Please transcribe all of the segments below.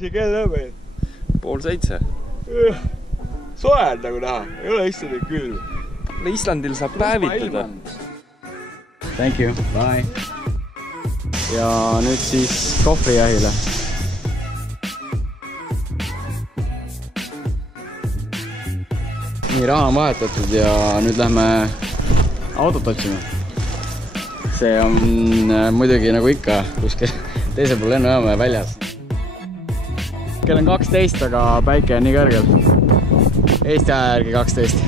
See kell on meil? 6:30. Soe on nagu näha, ei ole Islandil külm. Islandil saab päevitada. Thank you, bye. Ja nüüd siis kohvrijahile. Nii, raha on vahetatud ja nüüd lähme autot otsima. See on muidugi nagu ikka kuskil teisel pool lennujaama väljas. Kell on 12, aga päike on nii kõrgel. Eesti aja järgi 12.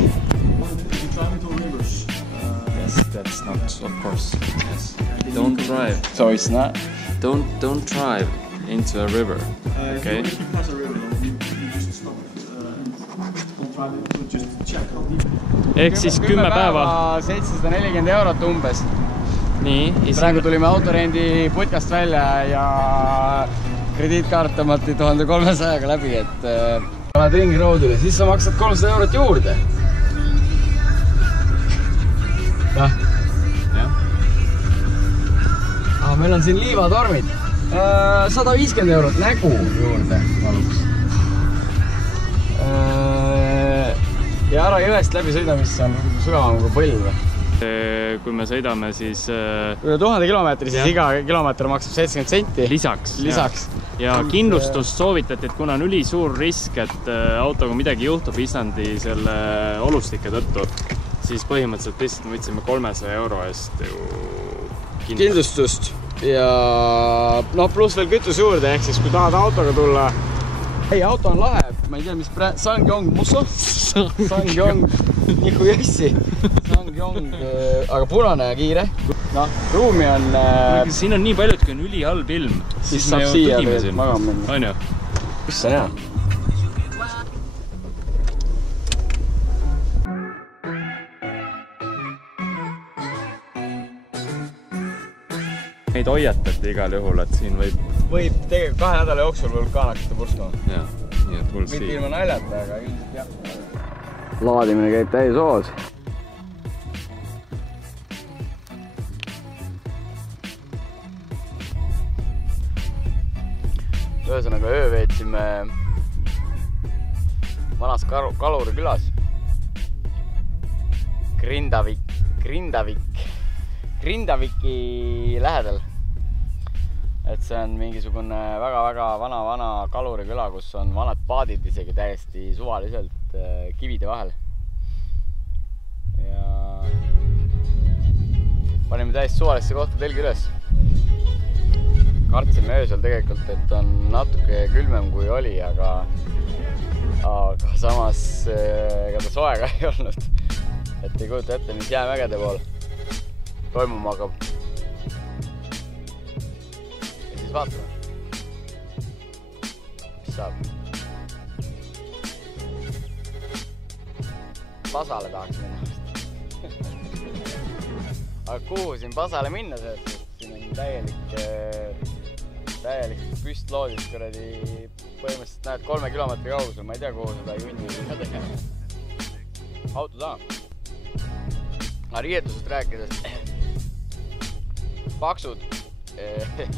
Yes, that's not, of course. Yes. Don't drive. So it's not? Don't drive into a river. Okay? If you pass a river, you just stop it. Don't drive it, just check how deep. Ehk siis 10 päeva. 740 € umbes. Nii. Praegu tulime autorendi putkast välja ja krediitkaart tõmmati 1300-ga läbi, et oled ringi roadile, siis sa maksad 300 € juurde. Jah. Aga meil on siin liivatormid. 150 € nägu juurde paluks. Ja ära jõest läbi sõida, mis on sügavam kui põlv. Kui me sõidame, siis üle 1000 kilomeetri, siis iga kilomeeter maksab 70 senti. Lisaks. Ja kindlustust soovitati, et kuna on ülisuur risk, et autoga midagi juhtub Islandi selle olustike tõttu, siis põhimõtteliselt lihtsalt me võtsime 300 € eest ju kindlustust. Ja no pluss veel kütus juurde, ehk siis kui tahad autoga tulla. Ei, auto on lahe. Ma ei tea, mis Sangyong Musso? Sangyong Niku Jessi. Sangyong, aga punane ja kiire. Noh, ruumi on... Siin on nii palju, et kui on ülihalb ilm, siis saab siia magama minna. On ju? Mis on hea? Meid hoiatati igal juhul, et siin võib tegelikult 2 nädala jooksul vulkaan hakata purskama. Jah, nii et we'll see. Mitte ilma naljata, aga ilmselt jah. Laadimine käib täis hoos. Ühesõnaga öö veetsime vanas Kaluri külas. Grindaviki lähedal. Et see on mingisugune väga-väga vana Kaluri küla, kus on vanad paadid isegi täiesti suvaliselt kivide vahel. Ja panime täiesti suvalisse kohta telgi üles. Kartsime öösel tegelikult, et on natuke külmem kui oli, aga samas ega ta soe ka ei olnud. Et ei kujuta ette, mis jäämägede pool toimuma hakkab. Ja siis vaatame, mis saab. Pasale tahaks minna. Aga kuhu siin Pasale minna, sest siin on täielik püstloodis kuradi põhimõtteliselt näed 3 kilomeetri kaugusel, ma ei tea, kuhu seda junni minna tegema. Auto taha. Aga riietusest rääkides paksud,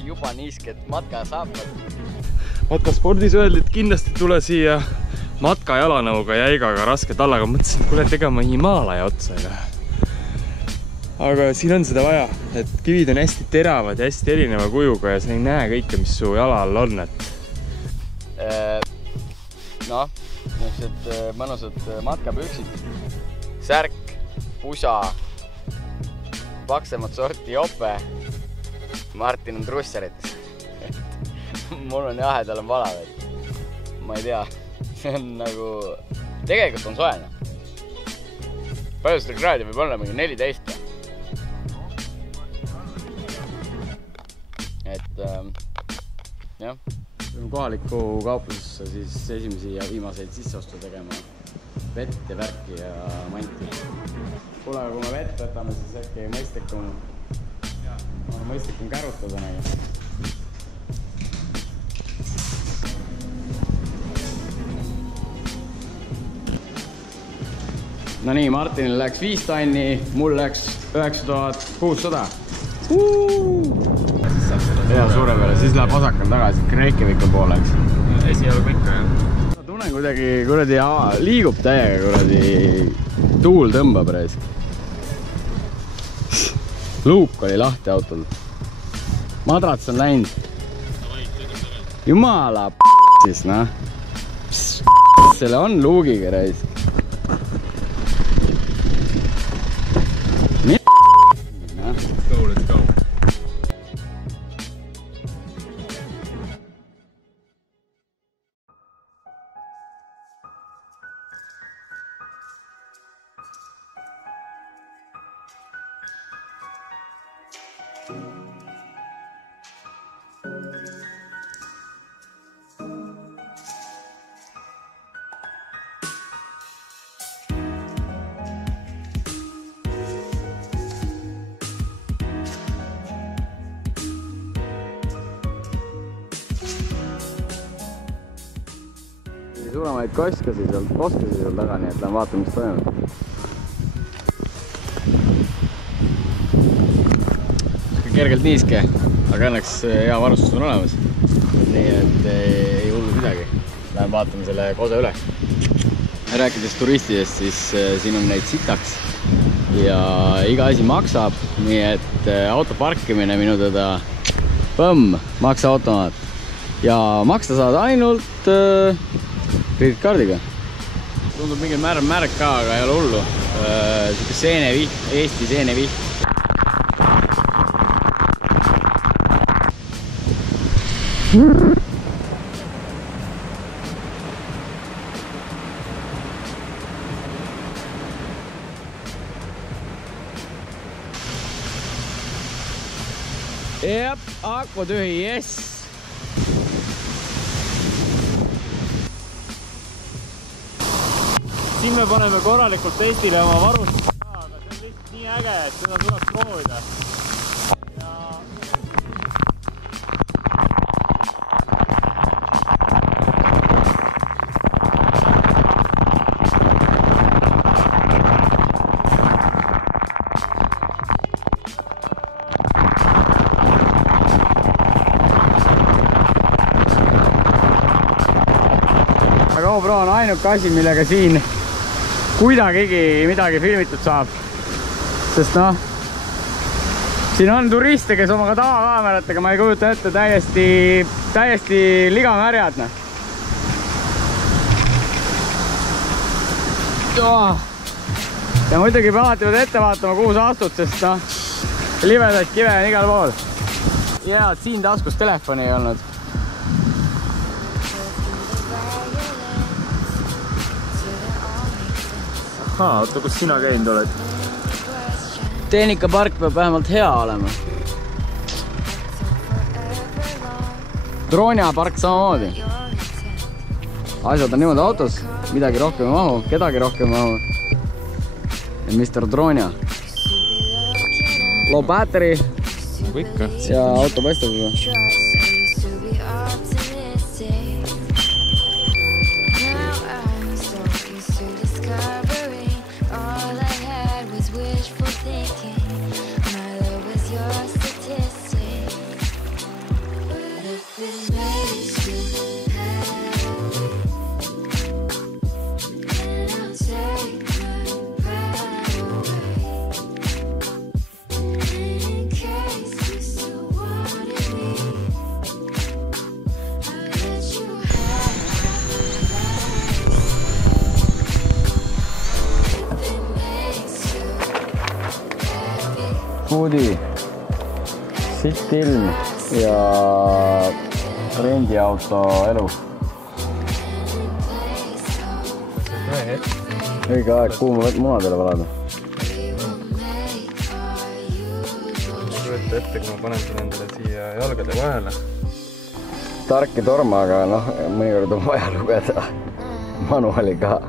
juba niisked matkasaapad. Matkaspordis öeldi, et kindlasti tule siia matka jalanõuga jäigaga raske tallaga. Mõtlesin, et kuule tegema Himaalaja otsa. Aga siin on seda vaja, et kivid on hästi teravad ja hästi erineva kujuga ja sa ei näe kõike, mis su jala all on. Noh, niisugused mõnusad matkapüksid, särk, pusa, paksemat sorti jope. Martin on trusserites. Mul on jahedal on palav, ma ei tea. See on nagu... Tegelikult on soena. Palju seda kraadi võib olla mingi 14. Et jah, kohaliku kauplusesse siis esimesi ja viimaseid sisseostu tegema vett ja värki ja manti. Kuule, kui me vett võtame, siis äkki mõistlikum kärutada nägi. No nii, Martinil läks 5 tanni, mul läks 9600. Hea suurepärane, siis läheb vasakal tagasi Reykjaviku poole, eks? esialgu ikka, jah. Ma tunnen kuidagi kuradi liigub täiega kuradi. Tuul tõmbab reis. Luuk oli lahti autol. Madrats on läinud. Jumala siis, noh. Selle on luugiga reis. Let's go. Suuremaid koskasi seal taga, nii et lähen vaatame, mis toimub. Kergelt niiske, aga õnneks hea varustus on olemas. Nii et ei hullu midagi. Lähen vaatame selle kosa üle. Rääkides turistidest, siis siin on neid sitaks ja iga asi maksab, nii et auto parkimine minu teda makseautomaat ja maksta saad ainult kreditkaardiga. Tundub mingil määral märk ka, aga ei ole hullu. Siuke seeneviht, Eesti seeneviht. Jep, aku tühi, jess! Siin me paneme korralikult testile oma varustust, aga see on lihtsalt nii äge, et seda tuleks proovida. GoPro on ainuke asi, millega siin kuidagigi midagi filmitud saab, sest noh, siin on turiste, kes omaga tavakaameratega, ma ei kujuta ette, täiesti ligamärjad. Ja muidugi alati pead ette vaatama, kuhu sa astud, sest noh, libedaid kive on igal pool. Ja siin taskus telefoni ei olnud. Oota, kus sina käinud oled? Tehnikapark peab vähemalt hea olema. Drooniapark samamoodi. Asjad on niimoodi autos, midagi rohkem ei mahu, kedagi rohkem ei mahu. Ja Mr. Droonia. Low battery. Ikka. Ja auto paistab juba. Foodie, sitt ilm ja rendiauto elu. Õige aeg kuuma munadele valada. Võeta ette, kui ma panen selle endale siia jalgade vahele. Tark ei torma, aga noh, mõnikord on vaja lugeda manuali ka.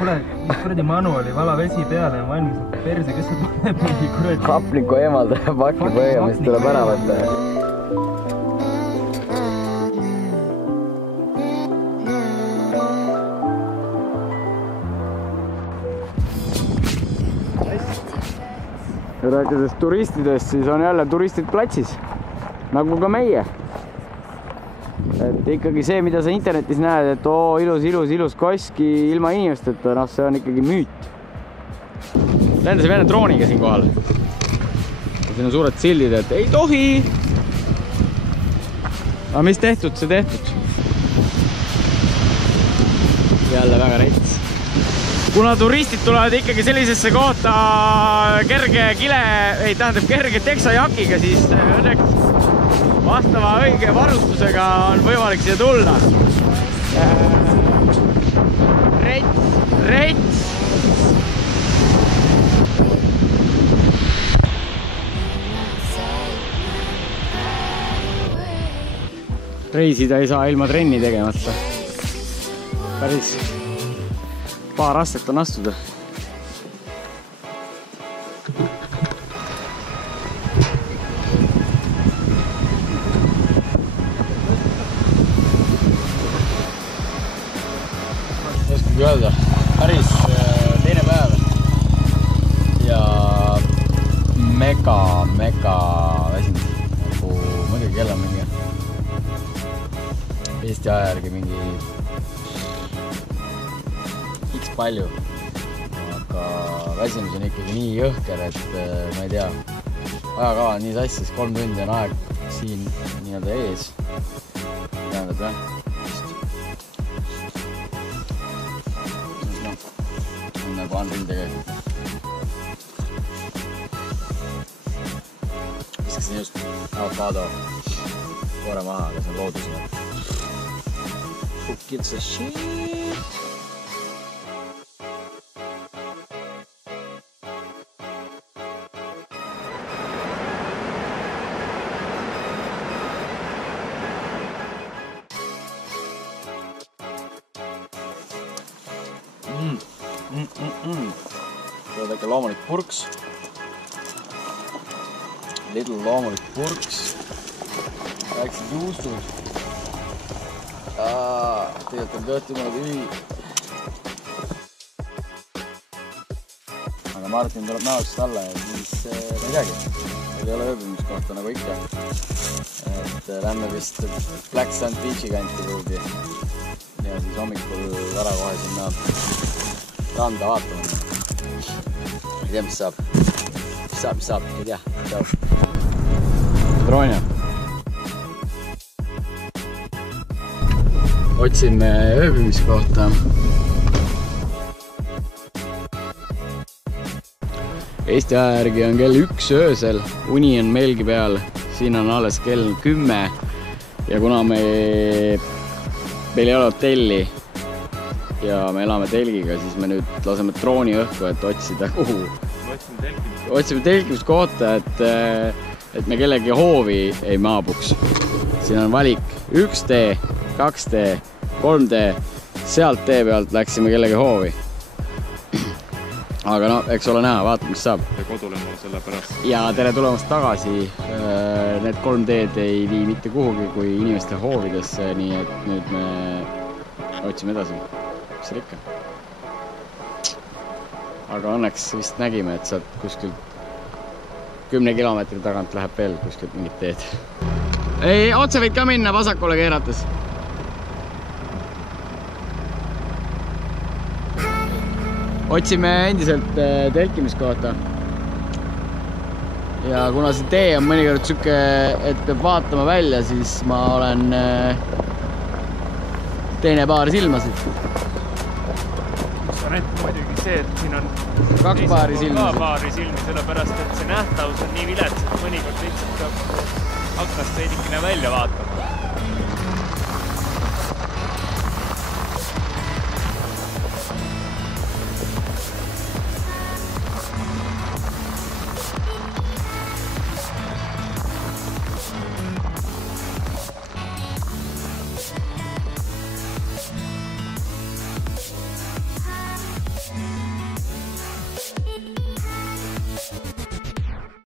Kuule, mis kuradi manuali, vala vesi peale ja valmis perse, kes see paneb mingi kuradi. Hapniku eemaldaja paki põhja, mis tuleb ära võtta. Rääkides turistidest, siis on jälle turistid platsis, nagu ka meie. et ikkagi see, mida sa internetis näed, et oo, ilus koski ilma inimesteta, noh, see on ikkagi müüt. Lendasime enne drooniga siin kohal. Siin on suured sildid, et ei tohi. Aga mis tehtud, see tehtud. Jälle väga rets. Kuna turistid tulevad ikkagi sellisesse kohta kerge teksajakiga, siis õnneks vastava õige varustusega on võimalik siia tulla. Rets! Reisida ei saa ilma trenni tegemata. Päris paar astet on astuda. Oskagi öelda, päris teine päev ja mega väsinud. Nagu muidugi kell on mingi Eesti aja järgi mingi X palju, aga väsimus on ikkagi nii jõhker, et ma ei tea, ajakava on nii sassis, 3 tundi on aeg siin nii-öelda ees. Tähendab jah, on nagu on rindekäik. Viskasin just avocado koore maha, aga see on loodusena. Who gives a shit? See on väike loomulik purks. Little loomulik purks. Väiksed juustud. Tegelikult on töötanud ühi. Aga Martin tuleb näost alla ja siis ma ei teagi. Meil ei ole ööbimiskohta nagu ikka. Et lähme vist Black Sand Beachi kanti kuhugi. Ja siis hommikul vara kohe sinna randa vaatama. Ei tea, mis saab. Mis saab, ei tea. Tšau. Droonja. Otsime ööbimiskohta. Eesti aja järgi on kell 1 öösel. Uni on meilgi peal. Siin on alles kell 10. Ja kuna meil ei ole hotelli ja me elame telgiga, siis me nüüd laseme drooni õhku, et otsida kuhu. Otsime telkimiskohta, et me kellegi hoovi ei maabuks. Siin on valik 1D, 2D, 3D. Sealt tee pealt läksime kellegi hoovi. Aga no, eks ole näha, vaatame, mis saab. Ja kodulema selle pärast. Ja tere tulemast tagasi. Need 3D'd ei vii mitte kuhugi kui inimeste hoovidesse, nii et nüüd me otsime edasi. Mis seal ikka? Aga õnneks vist nägime, et sealt kuskil 10 kilomeetri tagant läheb veel kuskilt mingit teed. Ei, otse võid ka minna vasakule keerates. Otsime endiselt telkimiskohta. Ja kuna see tee on mõnikord siuke, et peab vaatama välja, siis ma olen teine paar silmasid. See on muidugi see, et siin on 2 paari silmasid. Paari silmi, sellepärast, et see nähtavus on nii vilets, et mõnikord lihtsalt peab aknast veidikene välja vaatama.